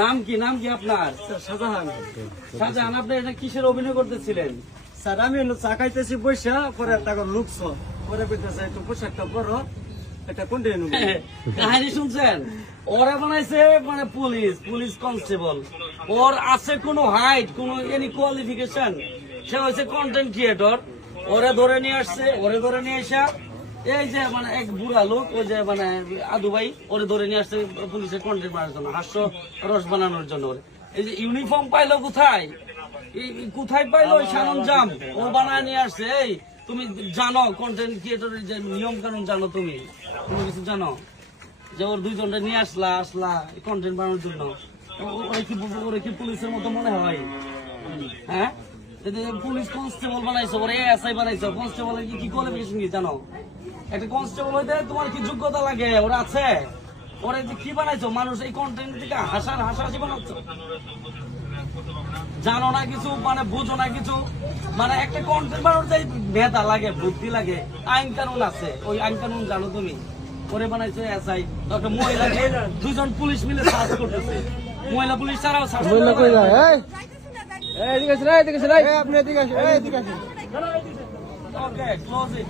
নাম কি আপনার? শাহজাহান। শাহজাহান, আপনি এটা কিসের অভিনয় করতেছিলেন? স্যার আমি চা খাইতেছি বৈশা পরে টাকা লুকছ পরে কইতেছে একটু পোশাকটা করো এটা কোনটা নেব কাহিনী শুনছেন? ওরা বানাইছে মানে পুলিশ কনস্টেবল। ওর আছে কোনো হাইট, কোনো এনি কোয়ালিফিকেশন? সে হচ্ছে কন্টেন্ট ক্রিয়েটর। ওরে ধরে নিয়ে আসছে, আসা এই যে মানে এক বুড়া লোক, ওই যে মানে আদু ভাই, ওরে ধরে নিয়ে আসছে পুলিশের কন্টেন্ট বানানোর জন্য, হাস্য রস বানানোর জন্য। এই যে ইউনিফর্ম পাইলো কোথায়, কোথায় পাইলো সরঞ্জাম ও বানায় নিয়ে আসছে। এই তুমি জানো কন্টেন্ট ক্রিয়েটরের যে নিয়ম কানুন জানো? তুমি কিছু জানো যে ওর দুইজনটা নিয়ে আসলা কন্টেন্ট বানানোর জন্য? ওরা কি পুলিশের মতো মনে হয়? হ্যাঁ, পুলিশ কনস্টেবল বানাইছো, ওরে এসআই বানাইছো। কনস্টেবলের কি কোয়ালিফিকেশন কি জানো? একটা কনস্টেবল হইতে তোমার কি যোগ্যতা লাগে? ওরা আছে? ওরা কি বানাইছো? মানুষ এই কন্টেন্ট থেকে হাসাহাসি বানাচ্ছ? জানো না কিছু, মানে বুঝো না কিছু। মানে একটা কন্টেন্ট বানাতে মেধা লাগে, বুদ্ধি লাগে, আইন কানুন আছে। ওই আইন কানুন জানো তুমি? ওরে বানাইছো এসআই। একটা মহিলা, দুজন পুলিশ মিলে সার্চ করতেছে। মহিলা পুলিশ ছাড়াও সার্চ আপনি এদিকে আসেন। ওকে, ক্লোজ ইট।